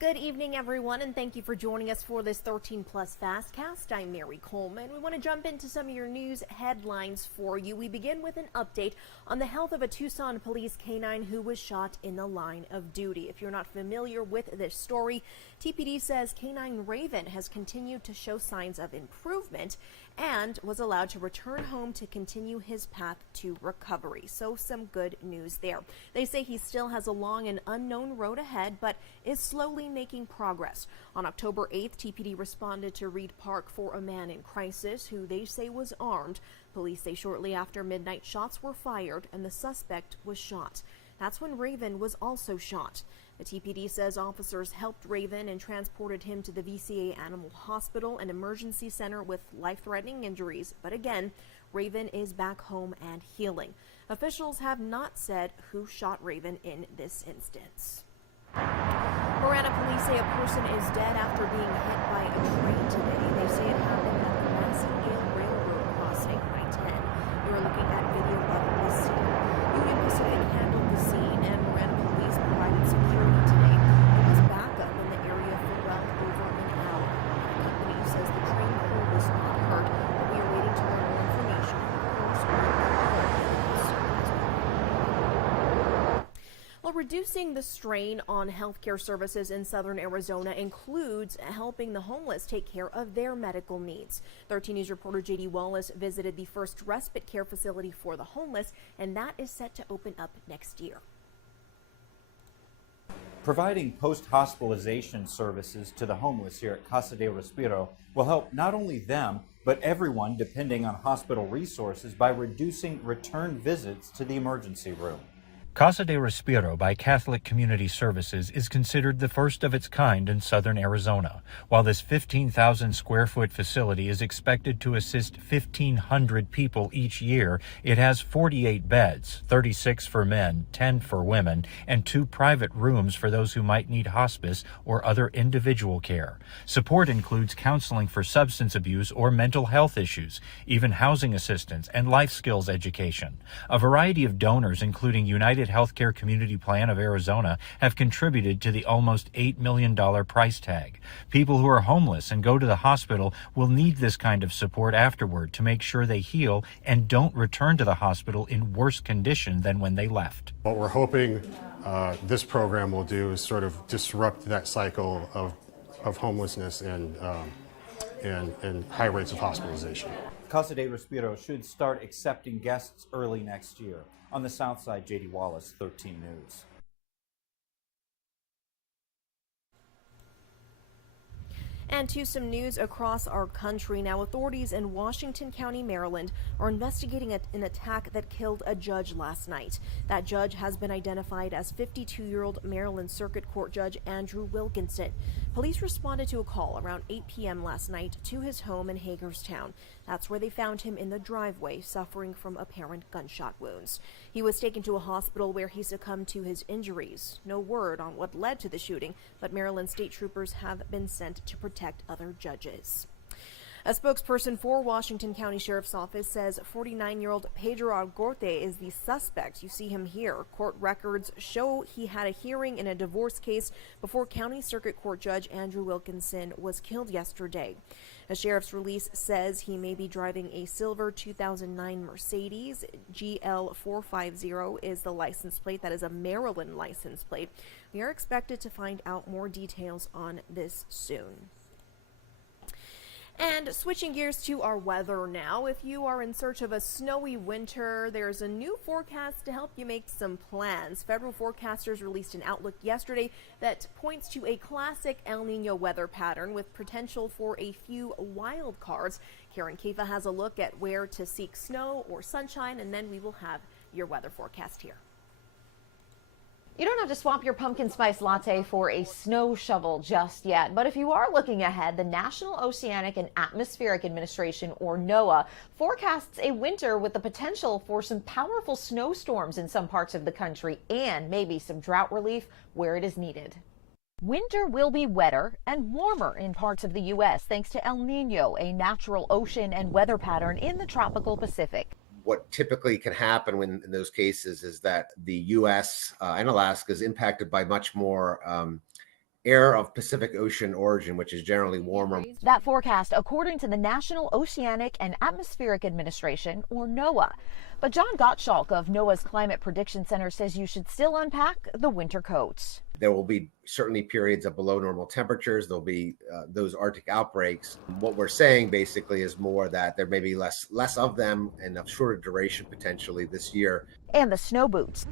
Good evening, everyone, and thank you for joining us for this 13 Plus FastCast. I'm Mary Coleman. We want to jump into some of your news headlines for you. We begin with an update on the health of a Tucson police canine who was shot in the line of duty. If you're not familiar with this story, TPD says canine Raven has continued to show signs of improvement and was allowed to return home to continue his path to recovery. So some good news there. They say he still has a long and unknown road ahead, but is slowly making progress. On October 8th, TPD responded to Reed Park for a man in crisis who they say was armed. Police say shortly after midnight, shots were fired and the suspect was shot. That's when Raven was also shot. The TPD says officers helped Raven and transported him to the VCA Animal Hospital, an emergency center with life-threatening injuries. But again, Raven is back home and healing. Officials have not said who shot Raven in this instance. Marana police say a person is dead after being hit by a train today. They say it happened at the Massachusetts Railroad crossing, I-10. You are looking at video of the scene. Union Pacific handled the scene and Marana police provided security today. There was backup in the area for well over an hour. The company says the train crew was not hurt, but we are waiting to learn more information. Well, reducing the strain on healthcare services in southern Arizona includes helping the homeless take care of their medical needs. 13 News reporter J.D. Wallace visited the first respite care facility for the homeless, and that is set to open up next year. Providing post-hospitalization services to the homeless here at Casa de Respiro will help not only them, but everyone depending on hospital resources by reducing return visits to the emergency room. Casa de Respiro by Catholic Community Services is considered the first of its kind in southern Arizona. While this 15,000 square foot facility is expected to assist 1,500 people each year, it has 48 beds, 36 for men, 10 for women, and 2 private rooms for those who might need hospice or other individual care. Support includes counseling for substance abuse or mental health issues, even housing assistance and life skills education. A variety of donors, including United Healthcare Community Plan of Arizona, have contributed to the almost $8 million price tag. People who are homeless and go to the hospital will need this kind of support afterward to make sure they heal and don't return to the hospital in worse condition than when they left. What we're hoping this program will do is sort of disrupt that cycle of homelessness and high rates of hospitalization. Casa de Respiro should start accepting guests early next year. On the south side, J.D. Wallace, 13 News. And to some news across our country now. Authorities in Washington County, Maryland are investigating an attack that killed a judge last night. That judge has been identified as 52-year-old Maryland Circuit Court Judge Andrew Wilkinson. Police responded to a call around 8 p.m. last night to his home in Hagerstown. That's where they found him in the driveway, suffering from apparent gunshot wounds. He was taken to a hospital where he succumbed to his injuries. No word on what led to the shooting, but Maryland state troopers have been sent to protect other judges. A spokesperson for Washington County Sheriff's Office says 49-year-old Pedro Algorte is the suspect. You see him here. Court records show he had a hearing in a divorce case before County Circuit Court Judge Andrew Wilkinson was killed yesterday. A sheriff's release says he may be driving a silver 2009 Mercedes. GL450 is the license plate. That is a Maryland license plate. We are expected to find out more details on this soon. And switching gears to our weather now. If you are in search of a snowy winter, there's a new forecast to help you make some plans. Federal forecasters released an outlook yesterday that points to a classic El Nino weather pattern with potential for a few wild cards. Karen Kiva has a look at where to seek snow or sunshine, and then we will have your weather forecast here. You don't have to swap your pumpkin spice latte for a snow shovel just yet, but if you are looking ahead, the National Oceanic and Atmospheric Administration, or NOAA, forecasts a winter with the potential for some powerful snowstorms in some parts of the country and maybe some drought relief where it is needed. Winter will be wetter and warmer in parts of the U.S. thanks to El Nino, a natural ocean and weather pattern in the tropical Pacific. What typically can happen when in those cases is that the U.S. And Alaska is impacted by much more air of Pacific Ocean origin, which is generally warmer. That forecast, according to the National Oceanic and Atmospheric Administration, or NOAA. But John Gottschalk of NOAA's Climate Prediction Center says you should still unpack the winter coats. There will be certainly periods of below normal temperatures. There'll be those Arctic outbreaks. What we're saying basically is more that there may be less of them and of shorter duration potentially this year. And the snow boots.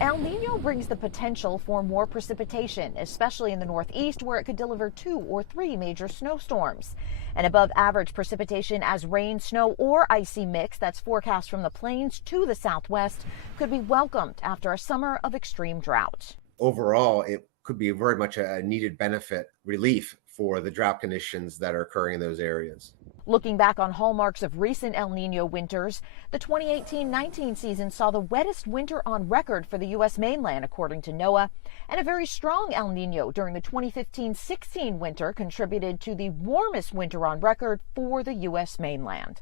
El Nino brings the potential for more precipitation, especially in the northeast, where it could deliver 2 or 3 major snowstorms. An above average precipitation as rain, snow, or icy mix that's forecast from the plains to the southwest could be welcomed after a summer of extreme drought. Overall, it could be very much a needed benefit relief for the drought conditions that are occurring in those areas. Looking back on hallmarks of recent El Nino winters, the 2018-19 season saw the wettest winter on record for the U.S. mainland, according to NOAA, and a very strong El Nino during the 2015-16 winter contributed to the warmest winter on record for the U.S. mainland.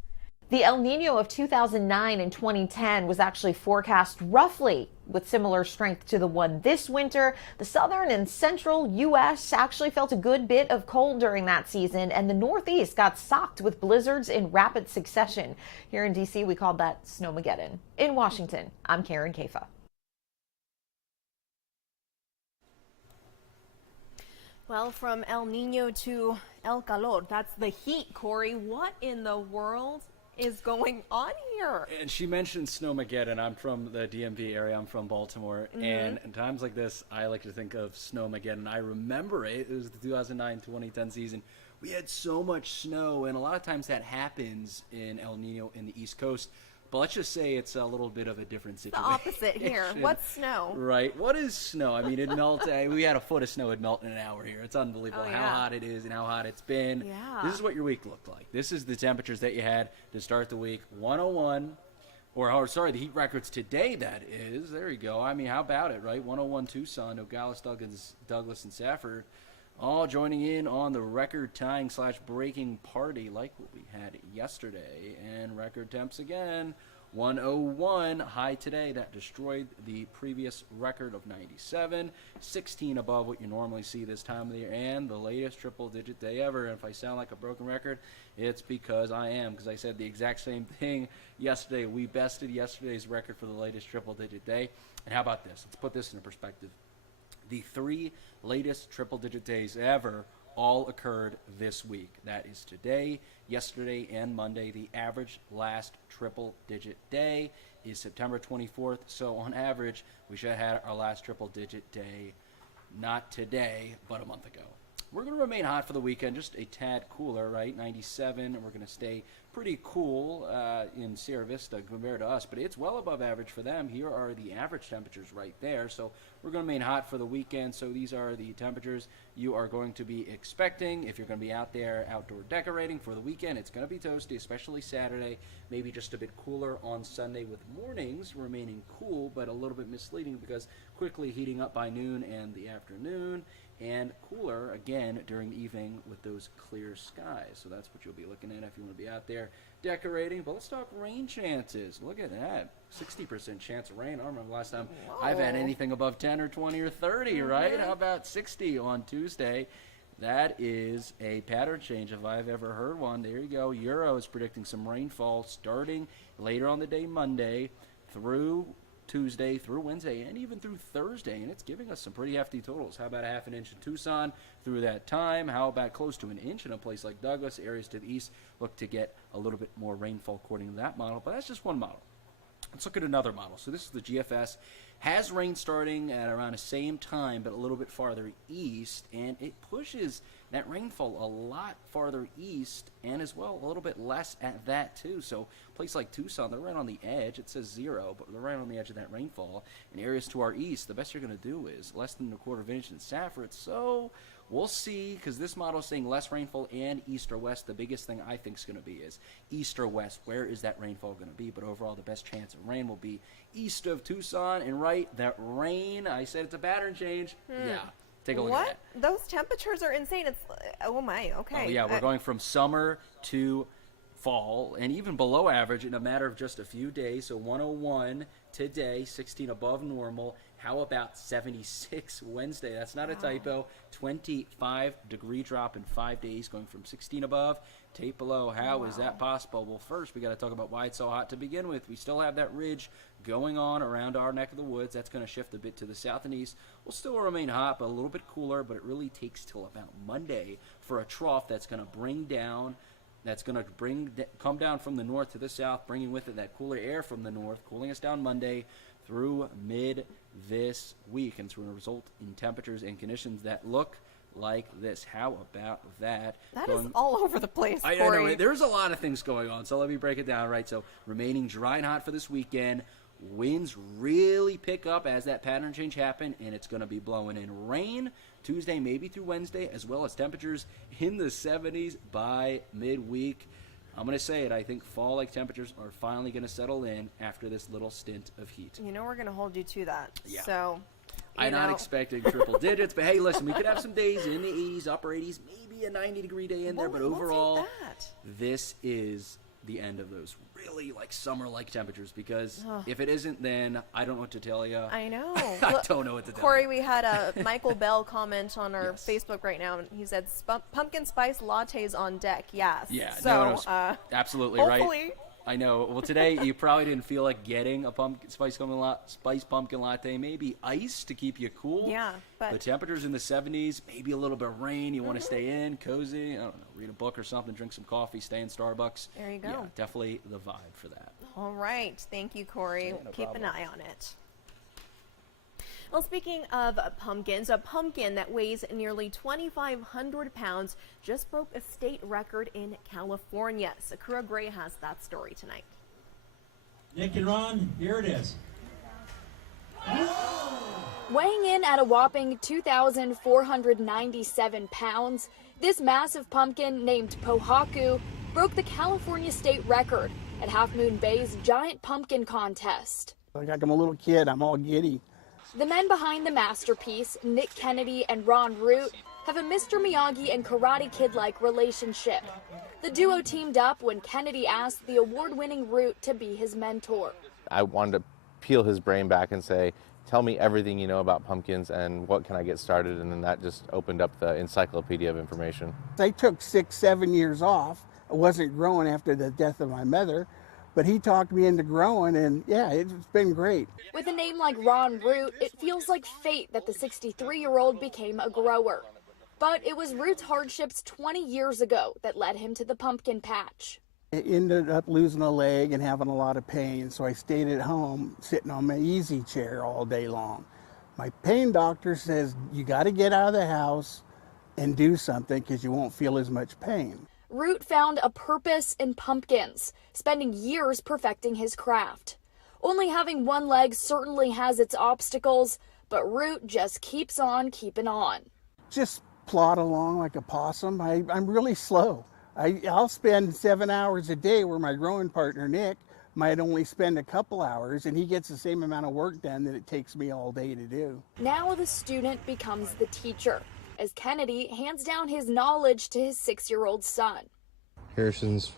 The El Nino of 2009 and 2010 was actually forecast roughly with similar strength to the one this winter. The southern and central U.S. actually felt a good bit of cold during that season, and the Northeast got socked with blizzards in rapid succession. Here in D.C., we called that Snowmageddon. In Washington, I'm Karen Kafa. Well, from El Nino to El Calor, that's the heat, Corey. What in the world is going on here? And she mentioned Snowmageddon. I'm from the DMV area. I'm from Baltimore. And in times like this, I like to think of Snowmageddon. I remember it. It was the 2009-2010 season. We had so much snow, and a lot of times that happens in El Nino in the East Coast. But let's just say it's a little bit of a different situation. The opposite here. What's snow? Right. What is snow? I mean, it melted. We had a foot of snow. It melted in an hour here. It's unbelievable how hot it is and how hot it's been. Yeah. This is what your week looked like. This is the temperatures that you had to start the week. 101, the heat records today, that is. There you go. I mean, how about it, right? 101 Tucson, Nogales, Douglas, and Safford, all joining in on the record-tying / breaking party like what we had yesterday. And record temps again, 101 high today. That destroyed the previous record of 97, 16 above what you normally see this time of the year, and the latest triple-digit day ever. And if I sound like a broken record, it's because I am, because I said the exact same thing yesterday. We bested yesterday's record for the latest triple-digit day. And how about this? Let's put this into perspective. The 3 latest triple-digit days ever all occurred this week. That is today, yesterday, and Monday. The average last triple-digit day is September 24th. So on average, we should have had our last triple-digit day, not today, but a month ago. We're going to remain hot for the weekend, just a tad cooler, right? 97, and we're going to stay pretty cool in Sierra Vista compared to us, but it's well above average for them. Here are the average temperatures right there. So we're going to remain hot for the weekend. So these are the temperatures you are going to be expecting if you're going to be out there outdoor decorating for the weekend. It's going to be toasty, especially Saturday, maybe just a bit cooler on Sunday, with mornings remaining cool, but a little bit misleading because quickly heating up by noon and the afternoon, and cooler again during the evening with those clear skies. So that's what you'll be looking at if you want to be out there decorating. But let's talk rain chances. Look at that. 60% chance of rain. I don't remember the last time I've had anything above 10 or 20 or 30, right? How about 60 on Tuesday? That is a pattern change if I've ever heard one. There you go. Euro is predicting some rainfall starting later on the day Monday through Tuesday, through Wednesday, and even through Thursday, and it's giving us some pretty hefty totals. How about a half an inch in Tucson through that time? How about close to an inch in a place like Douglas? Areas to the east look to get a little bit more rainfall according to that model, but that's just one model. Let's look at another model. So this is the GFS. Has rain starting at around the same time, but a little bit farther east, and it pushes that rainfall a lot farther east, and as well a little bit less at that too. So a place like Tucson, they're right on the edge. It says 0, but they're right on the edge of that rainfall. In areas to our east, the best you're going to do is less than a quarter of an inch in Safford. So we'll see, because this model is saying less rainfall and east or west. The biggest thing I think is going to be is east or west. Where is that rainfall going to be? But overall, the best chance of rain will be east of Tucson. And right, that rain, I said it's a pattern change. Yeah. Take a look at that. Those temperatures are insane. It's, oh my, okay. Oh, yeah, we're going from summer to fall, and even below average in a matter of just a few days. So 101 today, 16 above normal. How about 76 Wednesday? That's not a typo. 25-degree drop in 5 days, going from 16 above to 8 below. How is that possible? Well, first, we got to talk about why it's so hot to begin with. We still have that ridge going on around our neck of the woods. That's going to shift a bit to the south and east. We'll still remain hot, but a little bit cooler, but it really takes till about Monday for a trough that's going to come down from the north to the south, bringing with it that cooler air from the north, cooling us down Monday through mid this week, and it's going to result in temperatures and conditions that look like this. How about that? That is all over the place, I Corey. know, there's a lot of things going on, so let me break it down, right? So remaining dry and hot for this weekend. Winds really pick up as that pattern change happen, and it's going to be blowing in rain Tuesday, maybe through Wednesday, as well as temperatures in the 70s by midweek. I'm going to say it. I think fall-like temperatures are finally going to settle in after this little stint of heat. You know we're going to hold you to that. Yeah. So, I'm not expecting triple digits, but hey, listen, we could have some days in the 80s, upper 80s, maybe a 90-degree day in there, but overall, this is the end of those really summer-like temperatures, because if it isn't, then I don't know what to tell you. I know. I don't know what to tell Corey, you. we had a Michael Bell comment on our Facebook right now, and he said pumpkin spice lattes on deck. Yes. Yeah, so, absolutely hopefully. right. I know. Well, today you probably didn't feel like getting a spice pumpkin latte, maybe ice to keep you cool. Yeah, but the temperatures in the 70s, maybe a little bit of rain. You want to stay in, cozy. I don't know, read a book or something, drink some coffee, stay in Starbucks. There you go. Yeah, definitely the vibe for that. All right. Thank you, Corey. Yeah, no Keep problem. an eye on it. Well, speaking of pumpkins, a pumpkin that weighs nearly 2,500 pounds just broke a state record in California. Sakura Gray has that story tonight. Nick and Ron, here it is. Weighing in at a whopping 2,497 pounds, this massive pumpkin named Pohaku broke the California state record at Half Moon Bay's giant pumpkin contest. Like I'm a little kid, I'm all giddy. The men behind the masterpiece, Nick Kennedy and Ron Root, have a Mr. Miyagi and Karate Kid-like relationship. The duo teamed up when Kennedy asked the award-winning Root to be his mentor. I wanted to peel his brain back and say, tell me everything you know about pumpkins and what can I get started, and then that just opened up the encyclopedia of information. I took 6-7 years off. I wasn't growing after the death of my mother, but he talked me into growing, and yeah, it's been great. With a name like Ron Root, it feels like fate that the 63-year-old became a grower. But it was Root's hardships 20 years ago that led him to the pumpkin patch. I ended up losing a leg and having a lot of pain, so I stayed at home sitting on my easy chair all day long. My pain doctor says, you got to get out of the house and do something because you won't feel as much pain. Root found a purpose in pumpkins, spending years perfecting his craft. Only having one leg certainly has its obstacles, but Root just keeps on keeping on. Just plod along like a possum. I'm really slow. I'll spend 7 hours a day where my growing partner, Nick, might only spend a couple hours, and he gets the same amount of work done that it takes me all day to do. Now the student becomes the teacher, as Kennedy hands down his knowledge to his 6-year-old son. Harrison's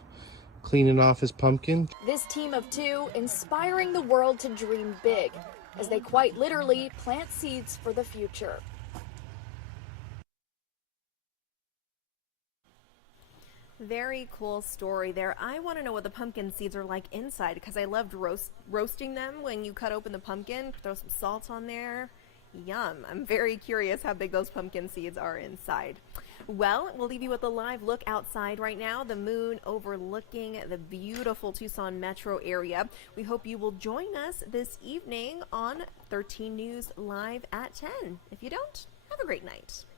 cleaning off his pumpkin. This team of two inspiring the world to dream big, as they quite literally plant seeds for the future. Very cool story there. I want to know what the pumpkin seeds are like inside, because I loved roasting them when you cut open the pumpkin, throw some salt on there. Yum. I'm very curious how big those pumpkin seeds are inside. Well, we'll leave you with a live look outside right now. The moon overlooking the beautiful Tucson metro area. We hope you will join us this evening on 13 News Live at 10. If you don't, have a great night.